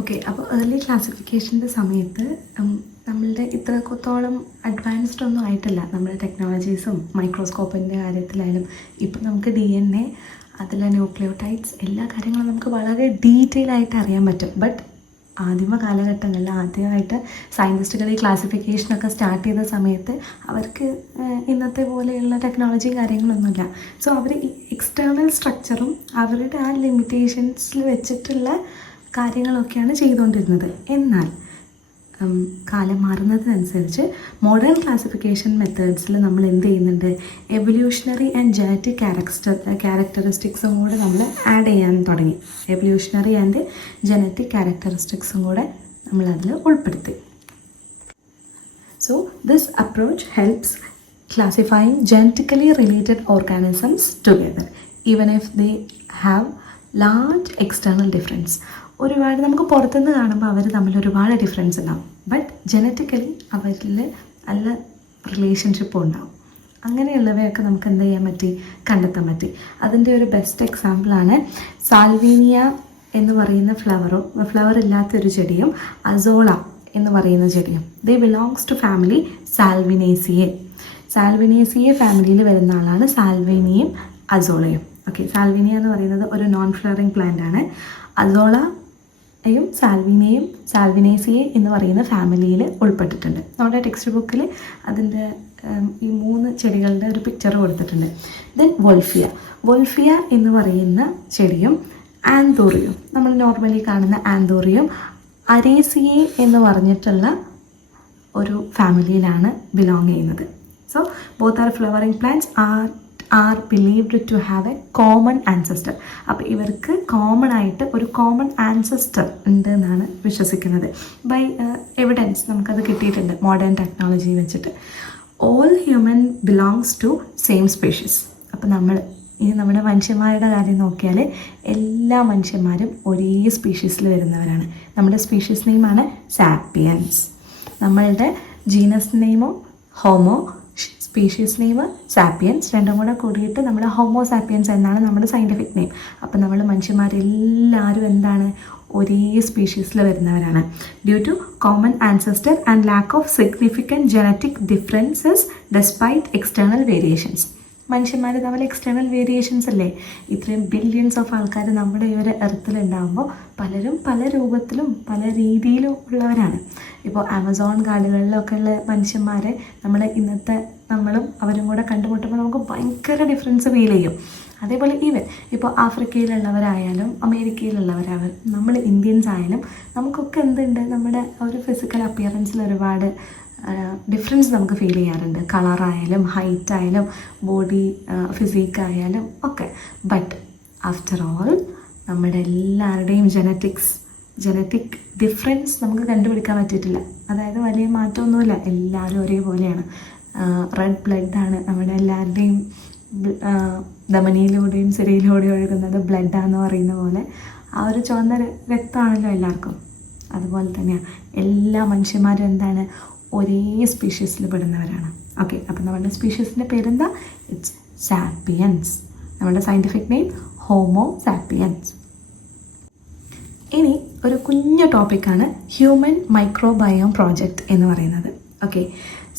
Okay, അപ്പോൾ early ക്ലാസിഫിക്കേഷൻ്റെ സമയത്ത് നമ്മളുടെ ഇത്രത്തോളം അഡ്വാൻസ്ഡ് ഒന്നും ആയിട്ടില്ല നമ്മുടെ ടെക്നോളജീസും. മൈക്രോസ്കോപ്പിൻ്റെ കാര്യത്തിലായാലും ഇപ്പം നമുക്ക് DNA, അതിലെ ന്യൂക്ലിയോടൈഡ്സ്, എല്ലാ കാര്യങ്ങളും നമുക്ക് വളരെ ഡീറ്റെയിൽ ആയിട്ട് അറിയാൻ പറ്റും. ബട്ട് ആദിമ കാലഘട്ടങ്ങളിൽ ആദ്യമായിട്ട് സയൻറ്റിസ്റ്റുകൾ ഈ ക്ലാസിഫിക്കേഷനൊക്കെ സ്റ്റാർട്ട് ചെയ്ത സമയത്ത് അവർക്ക് ഇന്നത്തെ പോലെയുള്ള ടെക്നോളജിയും കാര്യങ്ങളൊന്നുമില്ല. സോ അവർ ഈ എക്സ്റ്റേണൽ സ്ട്രക്ചറും അവരുടെ ആ ലിമിറ്റേഷൻസിൽ വെച്ചിട്ടുള്ള കാര്യങ്ങളൊക്കെയാണ് ചെയ്തുകൊണ്ടിരുന്നത്. എന്നാൽ കാലം മാറുന്നതിനനുസരിച്ച് മോഡേൺ ക്ലാസിഫിക്കേഷൻ മെത്തേഡ്സിൽ നമ്മൾ എന്ത് ചെയ്യുന്നുണ്ട്, എവല്യൂഷണറി ആൻഡ് ജനറ്റിക് ക്യാരക്ടറിസ്റ്റിക്സും കൂടെ നമ്മൾ ആഡ് ചെയ്യാൻ തുടങ്ങി. എവല്യൂഷണറി ആൻഡ് ജനറ്റിക് ക്യാരക്ടറിസ്റ്റിക്സും കൂടെ നമ്മളതിൽ ഉൾപ്പെടുത്തി. So this approach helps classifying genetically related organisms together even if they have large external difference. ഒരുപാട് നമുക്ക് പുറത്തുനിന്ന് കാണുമ്പോൾ അവർ തമ്മിൽ ഒരുപാട് ഡിഫറൻസ് ഉണ്ടാവും. ബട്ട് ജനറ്റിക്കലി അവരിൽ നല്ല റിലേഷൻഷിപ്പും ഉണ്ടാവും. അങ്ങനെയുള്ളവയൊക്കെ നമുക്ക് എന്ത് ചെയ്യാൻ പറ്റി, കണ്ടെത്താൻ പറ്റി. അതിൻ്റെ ഒരു ബെസ്റ്റ് എക്സാമ്പിളാണ് സാൽവീനിയ എന്ന് പറയുന്ന ഫ്ലവർ ഇല്ലാത്തൊരു ചെടിയും അസോള എന്ന് പറയുന്ന ചെടിയും. ദേ ബിലോങ്സ് ടു ഫാമിലി സാൽവിനേസിയെ ഫാമിലിയിൽ വരുന്ന ആളാണ് സാൽവേനിയയും അസോളയും. ഓക്കെ, സാൽവിനിയ എന്ന് പറയുന്നത് ഒരു നോൺ ഫ്ലവറിങ് പ്ലാന്റ് ആണ്. അസോളയും സാൽവിനേസിയെ എന്ന് പറയുന്ന ഫാമിലിയിൽ ഉൾപ്പെട്ടിട്ടുണ്ട്. നമ്മുടെ ടെക്സ്റ്റ് ബുക്കിൽ അതിൻ്റെ ഈ 3 ചെടികളുടെ ഒരു പിക്ചർ കൊടുത്തിട്ടുണ്ട്. ദെൻ വോൾഫിയ എന്ന് പറയുന്ന ചെടിയും ആന്തോറിയും, നമ്മൾ നോർമലി കാണുന്ന ആന്തോറിയും അരേസിയെ എന്ന് പറഞ്ഞിട്ടുള്ള ഒരു ഫാമിലിയിലാണ് ബിലോങ് ചെയ്യുന്നത്. So both are flowering plants are believed to have a common ancestor. അപ്പോൾ ഇവർക്ക് കോമൺ ആയിട്ട് ഒരു കോമൺ ആൻസസ്റ്റർ ഉണ്ട് എന്നാണ് വിശ്വസിക്കുന്നത്. ബൈ എവിഡൻസ് നമുക്കത് കിട്ടിയിട്ടുണ്ട് മോഡേൺ ടെക്നോളജി വെച്ചിട്ട്. All human belongs to same species. അപ്പോൾ ഇനി നമ്മുടെ മനുഷ്യന്മാരുടെ കാര്യം നോക്കിയാൽ എല്ലാ മനുഷ്യന്മാരും ഒരേ സ്പീഷീസിൽ വരുന്നവരാണ്. നമ്മുടെ സ്പീഷീസ് നെയിമാണ് സാപ്പിയൻസ്. നമ്മളുടെ ജീനസ് നെയിമോ ഹോമോ, സ്പീഷീസ് നെയിം സാപ്പിയൻസ്, രണ്ടും കൂടെ കൂടിയിട്ട് നമ്മുടെ ഹോമോ സാപ്പിയൻസ് എന്നാണ് നമ്മുടെ സയൻറ്റിഫിക് നെയിം. അപ്പോൾ നമ്മൾ മനുഷ്യന്മാരെല്ലാവരും എന്താണ്, ഒരേ സ്പീഷീസിൽ വരുന്നവരാണ്. Due to common ancestor and lack of significant genetic differences despite external variations. മനുഷ്യന്മാർ തമ്മിൽ എക്സ്റ്റേണൽ വേരിയേഷൻസ് അല്ലേ. ഇത്രയും ബില്യൺസ് ഓഫ് ആൾക്കാർ നമ്മുടെ ഈ ഒരു എർത്തിലുണ്ടാകുമ്പോൾ പലരും പല രൂപത്തിലും പല രീതിയിലും ഉള്ളവരാണ്. ഇപ്പോൾ ആമസോൺ കാടുകളിലൊക്കെ ഉള്ള മനുഷ്യന്മാരെ ഇന്നത്തെ നമ്മളും അവരും കൂടെ കണ്ടുമുട്ടുമ്പോൾ നമുക്ക് ഭയങ്കര ഡിഫറൻസ് ഫീൽ ചെയ്യും. അതേപോലെ ഇപ്പോൾ ആഫ്രിക്കയിലുള്ളവരായാലും അമേരിക്കയിലുള്ളവരായാലും നമ്മൾ ഇന്ത്യൻസ് ആയാലും നമുക്കൊക്കെ എന്തുണ്ട്, നമ്മുടെ ഒരു ഫിസിക്കൽ അപ്പിയറൻസിൽ ഒരുപാട് ഡിഫറൻസ് നമുക്ക് ഫീൽ ചെയ്യാറുണ്ട്. കളറായാലും ഹൈറ്റ് ആയാലും ബോഡി ഫിസിക്കായാലും ഒക്കെ. ബട്ട് ആഫ്റ്റർ ഓൾ നമ്മുടെ എല്ലാവരുടെയും ജനറ്റിക് ഡിഫറൻസ് നമുക്ക് കണ്ടുപിടിക്കാൻ പറ്റിയിട്ടില്ല. അതായത് വലിയ മാറ്റമൊന്നുമില്ല, എല്ലാവരും ഒരേപോലെയാണ്. റെഡ് ബ്ലഡാണ് നമ്മുടെ എല്ലാവരുടെയും ധമനിയിലൂടെയും ശരീരയിലൂടെയും ഒഴുകുന്നത് ബ്ലഡാന്ന് പറയുന്ന പോലെ ആ ഒരു ചുവന്ന രക്തമാണല്ലോ എല്ലാവർക്കും. അതുപോലെ തന്നെയാണ് എല്ലാ മനുഷ്യന്മാരും എന്താണ്, ഒരേ സ്പീഷീസിൽ പെടുന്നവരാണ്. ഓക്കെ, അപ്പം നമ്മുടെ സ്പീഷീസിൻ്റെ പേരെന്താ, ഇറ്റ്സ് സാപ്പിയൻസ്. നമ്മുടെ സയൻറ്റിഫിക് നെയിം ഹോമോ സാപ്പിയൻസ്. ഇനി ഒരു കുഞ്ഞു ടോപ്പിക്കാണ് ഹ്യൂമൻ മൈക്രോബയോം പ്രോജക്റ്റ് എന്ന് പറയുന്നത്. Okay,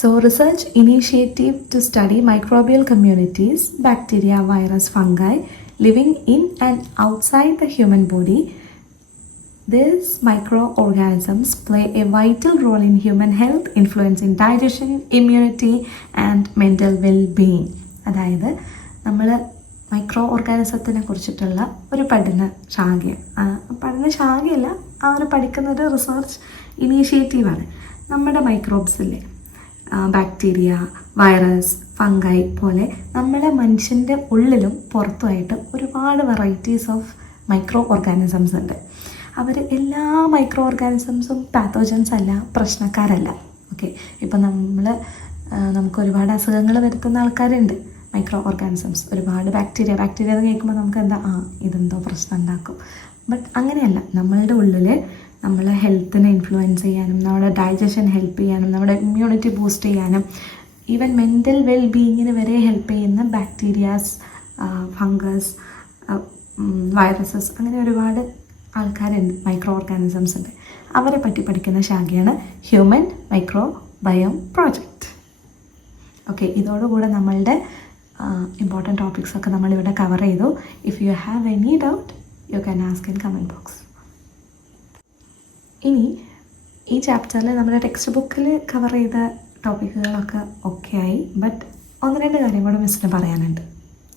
so research initiative to study microbial communities, bacteria, virus, fungi living in and outside the human body. These microorganisms play a vital role in human health, influencing digestion, immunity and mental well-being. അതായത് നമ്മൾ micro ഓർഗാനിസത്തിനെ കുറിച്ചിട്ടുള്ള ഒരു പഠനശാഖയല്ല, ആ ഒരു പഠിക്കുന്ന ഒരു research ഇനീഷ്യേറ്റീവാണ്. നമ്മുടെ മൈക്രോബ്സിലെ bacteria, virus, fungi പോലെ നമ്മുടെ മനുഷ്യൻ്റെ ഉള്ളിലും പുറത്തുമായിട്ട് ഒരുപാട് വെറൈറ്റീസ് ഓഫ് മൈക്രോ ഓർഗാനിസംസ് ഉണ്ട്. എല്ലാ മൈക്രോ ഓർഗാനിസംസും പാത്തോജൻസ് അല്ല, പ്രശ്നക്കാരല്ല. ഓക്കെ, ഇപ്പം നമുക്ക് ഒരുപാട് അസുഖങ്ങൾ വരുത്തുന്ന ആൾക്കാരുണ്ട്. മൈക്രോ ഓർഗാനിസംസ് ഒരുപാട് ബാക്ടീരിയ എന്ന് കേൾക്കുമ്പോൾ നമുക്ക് ഇതെന്തോ പ്രശ്നം ഉണ്ടാക്കും. ബട്ട് അങ്ങനെയല്ല. നമ്മളുടെ ഉള്ളിൽ നമ്മളെ ഹെൽത്തിനെ ഇൻഫ്ലുവൻസ് ചെയ്യാനും നമ്മുടെ ഡൈജഷൻ ഹെൽപ്പ് ചെയ്യാനും നമ്മുടെ ഇമ്മ്യൂണിറ്റി ബൂസ്റ്റ് ചെയ്യാനും ഈവൻ മെൻ്റൽ വെൽബീയിങ്ങിന് വരെ ഹെൽപ്പ് ചെയ്യുന്ന ബാക്ടീരിയാസ്, ഫംഗസ്, വൈറസസ് അങ്ങനെ ഒരുപാട് ആൾക്കാരുണ്ട്, മൈക്രോ ഓർഗാനിസംസ് ഉണ്ട്. അവരെ പറ്റി പഠിക്കുന്ന ശാഖയാണ് human microbiome project. Okay, ഇതോടുകൂടെ നമ്മളുടെ ഇമ്പോർട്ടൻറ്റ് ടോപ്പിക്സൊക്കെ നമ്മളിവിടെ കവർ ചെയ്തു. If you have any doubt you can ask in comment box. ഇനി ഈ ചാപ്റ്ററിൽ നമ്മുടെ ടെക്സ്റ്റ് ബുക്കിൽ കവർ ചെയ്ത ടോപ്പിക്കുകളൊക്കെ ഓക്കെ ആയി. ബട്ട് 1-2 കാര്യം കൂടെ മിസ്സിന് പറയാനുണ്ട്.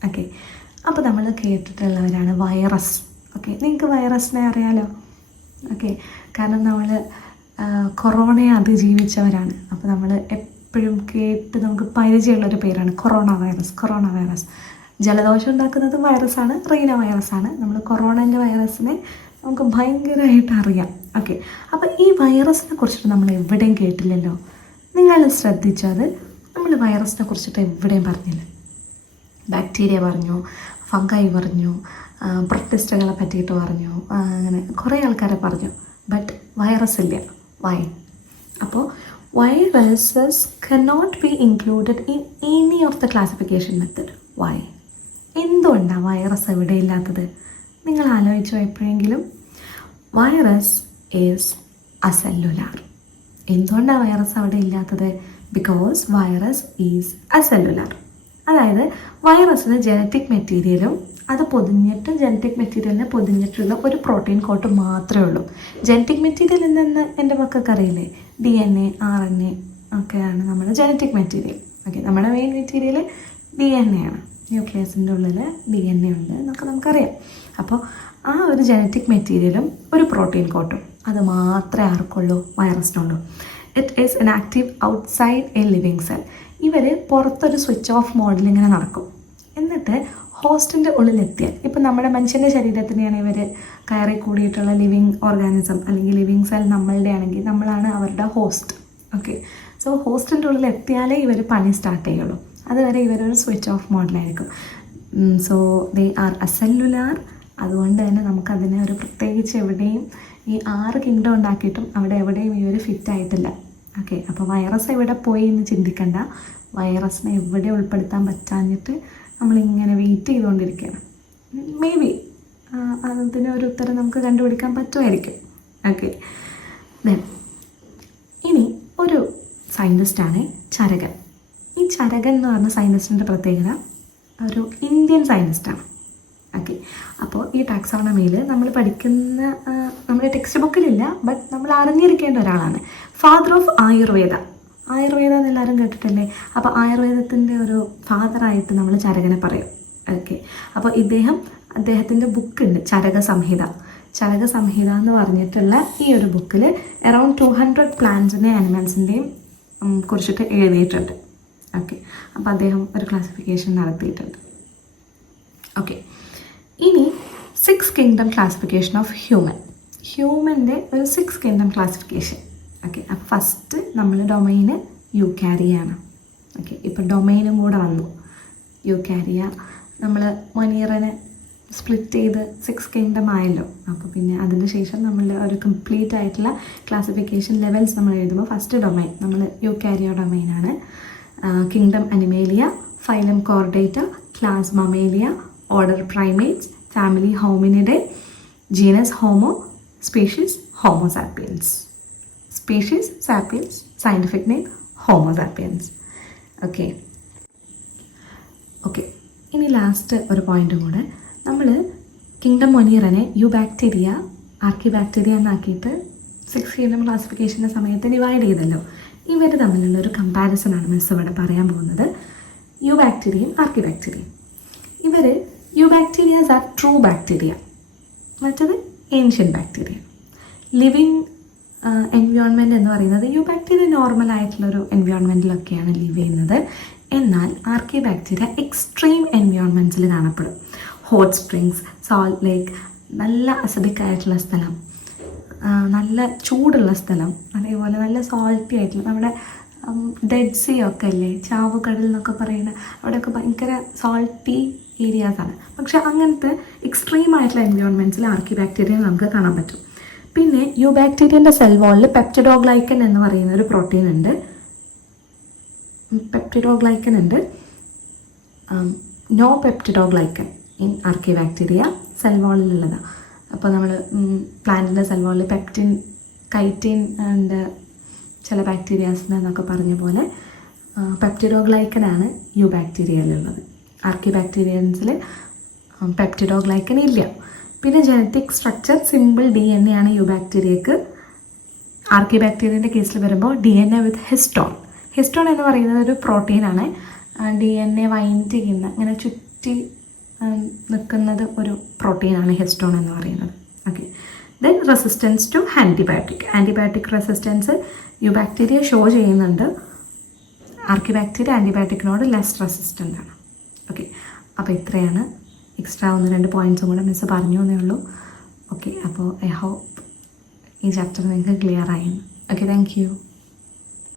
ഓക്കെ, അപ്പോൾ നമ്മൾ കേട്ടിട്ടുള്ളവരാണ് വൈറസ്. ഓക്കെ, നിങ്ങൾക്ക് വൈറസിനെ അറിയാലോ. ഓക്കെ, കാരണം നമ്മൾ കൊറോണയെ അതിജീവിച്ചവരാണ്. അപ്പോൾ നമ്മൾ എപ്പോഴും കേട്ട് നമുക്ക് പരിചയമുള്ളൊരു പേരാണ് കൊറോണ വൈറസ്. കൊറോണ വൈറസ് ജലദോഷം ഉണ്ടാക്കുന്നതും വൈറസാണ്, റീന വൈറസാണ്. നമ്മൾ കൊറോണൻ്റെ വൈറസിനെ നമുക്ക് ഭയങ്കരമായിട്ട് അറിയാം. ഓക്കെ, അപ്പോൾ ഈ വൈറസിനെ കുറിച്ചിട്ട് നമ്മൾ എവിടെയും കേട്ടില്ലല്ലോ. നിങ്ങൾ ശ്രദ്ധിച്ചത് നമ്മൾ വൈറസിനെ കുറിച്ചിട്ട് എവിടെയും പറഞ്ഞില്ല. ബാക്ടീരിയ പറഞ്ഞു, ഫംഗൈ പറഞ്ഞു, പ്രൊട്ടിസ്റ്റുകളെ പറ്റിയിട്ട് പറഞ്ഞു, അങ്ങനെ കുറേ ആൾക്കാരെ പറഞ്ഞു. ബട്ട് വൈറസ് ഇല്ല. വൈ? അപ്പോൾ viruses cannot be included in any of the classification method. Why? എന്തുകൊണ്ടാണ് വൈറസ് എവിടെ ഇല്ലാത്തത്? നിങ്ങൾ ആലോചിച്ചോ എപ്പോഴെങ്കിലും? Virus is acellular. എന്തുകൊണ്ടാണ് വൈറസ് അവിടെ ഇല്ലാത്തത്? Because virus is acellular. അതായത് വൈറസിന് ജനറ്റിക് മെറ്റീരിയലും അത് പൊതിഞ്ഞിട്ട് ജനറ്റിക് മെറ്റീരിയലിനെ പൊതിഞ്ഞിട്ടുള്ള ഒരു പ്രോട്ടീൻ കോട്ട് മാത്രമേ ഉള്ളൂ. ജനറ്റിക് മെറ്റീരിയൽ എന്തെന്ന് എൻ്റെ മക്കൾക്ക് അറിയില്ലേ? DNA, RNA ഒക്കെയാണ് നമ്മുടെ ജനറ്റിക് മെറ്റീരിയൽ. ഓക്കെ, നമ്മുടെ മെയിൻ മെറ്റീരിയൽ DNA ആണ്. ന്യൂക്ലിയസിൻ്റെ ഉള്ളിൽ DNA ഉണ്ട് എന്നൊക്കെ നമുക്കറിയാം. അപ്പോൾ ആ ഒരു ജനറ്റിക് മെറ്റീരിയലും ഒരു പ്രോട്ടീൻ കോട്ടും അത് മാത്രമേ ആർക്കുള്ളൂ? വൈറസിനുള്ളൂ. It is inactive outside a living cell. ഇവർ പുറത്തൊരു സ്വിച്ച് ഓഫ് മോഡിൽ ഇങ്ങനെ നടക്കും. എന്നിട്ട് ഹോസ്റ്റിൻ്റെ ഉള്ളിലെത്തിയാൽ, ഇപ്പം നമ്മുടെ മനുഷ്യൻ്റെ ശരീരത്തിനെയാണ് ഇവർ കയറി കൂടിയിട്ടുള്ള ലിവിങ് ഓർഗാനിസം അല്ലെങ്കിൽ ലിവിങ് സെൽ നമ്മളുടെ ആണെങ്കിൽ നമ്മളാണ് അവരുടെ ഹോസ്റ്റ്. ഓക്കെ, സോ ഹോസ്റ്റിൻ്റെ ഉള്ളിൽ എത്തിയാലേ ഇവർ പണി സ്റ്റാർട്ട് ചെയ്യുള്ളൂ. അതുവരെ ഇവരൊരു സ്വിച്ച് ഓഫ് മോഡിലായിരിക്കും. So they are acellular. അതുകൊണ്ട് തന്നെ നമുക്കതിനെ ഒരു പ്രത്യേകിച്ച് എവിടെയും ഈ 6 കിങ്ഡം ഉണ്ടാക്കിയിട്ടും അവിടെ എവിടെയും ഈ ഒരു ഫിറ്റ് ആയിട്ടില്ല. ഓക്കെ, അപ്പോൾ വൈറസ് എവിടെ പോയി എന്ന് ചിന്തിക്കണ്ട. വൈറസിനെ എവിടെ ഉൾപ്പെടുത്താൻ പറ്റാഞ്ഞിട്ട് നമ്മളിങ്ങനെ വെയിറ്റ് ചെയ്തുകൊണ്ടിരിക്കുകയാണ്. മേ ബി അതിന് ഒരു ഉത്തരം നമുക്ക് കണ്ടുപിടിക്കാൻ പറ്റുമായിരിക്കും. ഓക്കെ, ദെൻ ഇനി ഒരു സയൻറ്റിസ്റ്റാണ് ചരകൻ. ഈ ചരകൻ എന്ന് പറഞ്ഞ സയൻറ്റിസ്റ്റിൻ്റെ പ്രത്യേകത ഒരു ഇന്ത്യൻ സയൻറ്റിസ്റ്റാണ്. ഓക്കെ, അപ്പോൾ ഈ ടാക്സോണമിയിൽ നമ്മൾ പഠിക്കുന്ന നമ്മുടെ ടെക്സ്റ്റ് ബുക്കിലില്ല, ബട്ട് നമ്മൾ അറിഞ്ഞിരിക്കേണ്ട ഒരാളാണ്. Father of Ayurveda. ആയുർവേദ എന്നെല്ലാവരും കേട്ടിട്ടല്ലേ? അപ്പോൾ ആയുർവേദത്തിൻ്റെ ഒരു ഫാദറായിട്ട് നമ്മൾ ചരകനെ പറയും. ഓക്കെ, അപ്പോൾ അദ്ദേഹത്തിൻ്റെ ബുക്കുണ്ട് ചരക സംഹിത. ചരക സംഹിത എന്ന് പറഞ്ഞിട്ടുള്ള ഈ ഒരു ബുക്കിൽ അറൗണ്ട് 200 പ്ലാന്റ്സിൻ്റെയും ആനിമൽസിൻ്റെയും കുറിച്ചിട്ട് എഴുതിയിട്ടുണ്ട്. ഓക്കെ, അപ്പോൾ അദ്ദേഹം ഒരു ക്ലാസിഫിക്കേഷൻ നടത്തിയിട്ടുണ്ട്. ഓക്കെ, ഇനി 6 കിങ്ഡം ക്ലാസിഫിക്കേഷൻ ഓഫ് ഹ്യൂമൻ്റെ ഒരു 6 കിങ്ഡം ക്ലാസിഫിക്കേഷൻ. ഓക്കെ, അപ്പോൾ ഫസ്റ്റ് നമ്മൾ ഡൊമൈന് യൂക്കാരിയാണ്. ഓക്കെ, ഇപ്പോൾ ഡൊമൈനും കൂടെ വന്നു. യൂക്കാരിയ നമ്മൾ മൊനീറിനെ സ്പ്ലിറ്റ് ചെയ്ത് 6 കിങ്ഡം ആയല്ലോ. അപ്പോൾ പിന്നെ അതിന് ശേഷം നമ്മൾ ഒരു കംപ്ലീറ്റ് ആയിട്ടുള്ള ക്ലാസിഫിക്കേഷൻ ലെവൽസ് നമ്മൾ എഴുതുമ്പോൾ ഫസ്റ്റ് ഡൊമൈൻ നമ്മൾ യൂക്കാരിയ ഡൊമൈനാണ്. Kingdom animalia, phylum chordata, class mammalia, order primates, family hominidae, genus homo, species homo sapiens. Species sapiens, scientific name homo sapiens. Okay, ഇനി ലാസ്റ്റ് ഒരു പോയിൻറ്റും കൂടെ. നമ്മൾ കിങ്ഡം മൊനീറിനെ യുബാക്ടീരിയ, ആർക്കിബാക്ടീരിയ എന്നാക്കിയിട്ട് 6 കിങ്ഡം ക്ലാസിഫിക്കേഷൻ്റെ സമയത്ത് ഡിവൈഡ് ചെയ്തല്ലോ. ഇവർ തമ്മിലുള്ള ഒരു കമ്പാരിസണാണ് മിസ് ഇവിടെ പറയാൻ പോകുന്നത്. യുബാക്ടീരിയയും ആർക്കിബാക്ടീരിയയും. യുബാക്ടീരിയാസ് ആർ ട്രൂ ബാക്ടീരിയ, മറ്റത് ഏൻഷ്യൻ ബാക്ടീരിയ. ലിവിങ് എൻവയോൺമെൻറ്റ് എന്ന് പറയുന്നത് യുബാക്ടീരിയ നോർമലായിട്ടുള്ളൊരു എൻവയോൺമെൻറ്റിലൊക്കെയാണ് ലിവ് ചെയ്യുന്നത്. എന്നാൽ ആർക്കിബാക്ടീരിയ എക്സ്ട്രീം എൻവയോൺമെൻറ്റ്സിൽ കാണപ്പെടും. ഹോട്ട് സ്പ്രിങ്സ്, സോൾട്ട് ലേക്ക്, നല്ല അസിഡിക് ആയിട്ടുള്ള സ്ഥലം, നല്ല ചൂടുള്ള സ്ഥലം, അതേപോലെ നല്ല സോൾട്ടി ആയിട്ടുള്ള നമ്മുടെ ഡെഡ് സീ ഒക്കെ അല്ലേ, ചാവുകടൽ എന്നൊക്കെ പറയുന്നത്, അവിടെയൊക്കെ ഭയങ്കര സോൾട്ടി ഏരിയാസാണ്. പക്ഷെ അങ്ങനത്തെ എക്സ്ട്രീം ആയിട്ടുള്ള എൻവയോൺമെൻറ്റ്സിൽ ആർക്കിബാക്ടീരിയ നമുക്ക് കാണാൻ പറ്റും. പിന്നെ യുബാക്ടീരിയൻ്റെ സെൽ വാളിൽ പെപ്റ്റിഡോഗ്ലൈക്കൻ എന്ന് പറയുന്ന ഒരു പ്രോട്ടീൻ ഉണ്ട്. No peptidoglycan in archaebacteria cell വാളിലുള്ളതാണ്. അപ്പോൾ നമ്മൾ പ്ലാന്റിൻ്റെ സെൽ വാളിൽ പെക്റ്റിൻ, കൈറ്റിൻ ആൻഡ് ചില ബാക്ടീരിയാസിന് എന്നൊക്കെ പറഞ്ഞ പോലെ പെപ്റ്റിഡോഗ്ലൈക്കനാണ് യു ബാക്ടീരിയയിലുള്ളത്. ആർക്കി ബാക്ടീരിയൻസിൽ പെപ്റ്റിഡോഗ്ലൈക്കൻ ഇല്ല. പിന്നെ ജനറ്റിക് സ്ട്രക്ചർ സിമ്പിൾ DNA ആണ് യു ബാക്ടീരിയക്ക്. ആർക്കി ബാക്ടീരിയൻ്റെ കേസിൽ വരുമ്പോൾ DNA വിത്ത് ഹിസ്റ്റോൺ. ഹിസ്റ്റോൺ എന്ന് പറയുന്നത് ഒരു പ്രോട്ടീനാണ്. DNA വൈൻഡ് ചെയ്യുന്ന, ഇങ്ങനെ ചുറ്റി നിൽക്കുന്നത് ഒരു പ്രോട്ടീനാണ് ഹിസ്റ്റോൺ എന്ന് പറയുന്നത്. Okay. Then resistance to antibiotic resistance you bacteria show ചെയ്യുന്നുണ്ട്. ആർക്കി ബാക്ടീരിയ ആൻറ്റിബയോട്ടിക്കിനോട് ലെസ് റെസിസ്റ്റൻ്റ് ആണ്. ഓക്കെ. അപ്പോൾ ഇത്രയാണ്. എക്സ്ട്രാ 1-2 പോയിൻറ്റ്സും കൂടെ മിസ് പറഞ്ഞു എന്നേ ഉള്ളൂ. ഓക്കെ. അപ്പോൾ ഐ ഹോപ്പ് ഈ ചാപ്റ്റർ നിങ്ങൾക്ക് ക്ലിയർ ആയി. Okay, thank you.